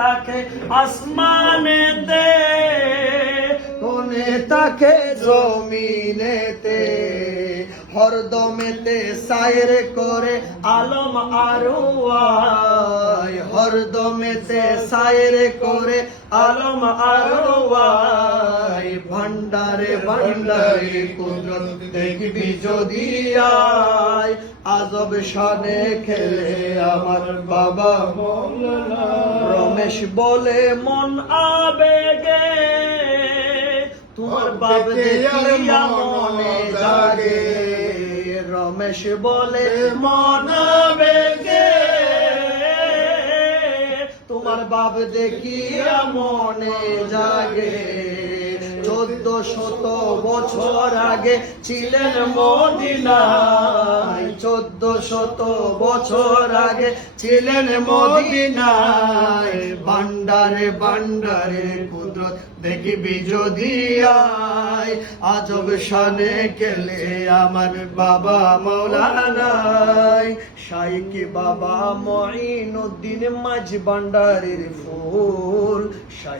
তাকে আসমানেতে, কোনে তাকে জমিনেতে, হরদমেতে সায়ের করে আলম আরওয়ায়, হরদমেতে সায়ের করে আলম আরওয়ায়। ভান্ডারে ভান্ডারে কুদরত দেখবি যদি আয়, আজব শানে খেলে আমার বাবা মৌলানা। রমেশ বলে মন আবেগে, তোমার বাপ দেখিয়া মনে জাগে। রমেশ বলে মন আবেগে, তোমার বাপ দেখিয়া মনে জাগে। 1400 বছর আগে ছিলেন মদিনায়, 1400 বছর আগে ছিলেন মদিনায়। ভান্ডারে ভান্ডারে কুদরত দেখবি যদি আয়, আজব শানে খেলে আমার বাবা মৌলানায়। শাইখ বাবা মঈনুদ্দিন মাঝ ভান্ডারের ফুল।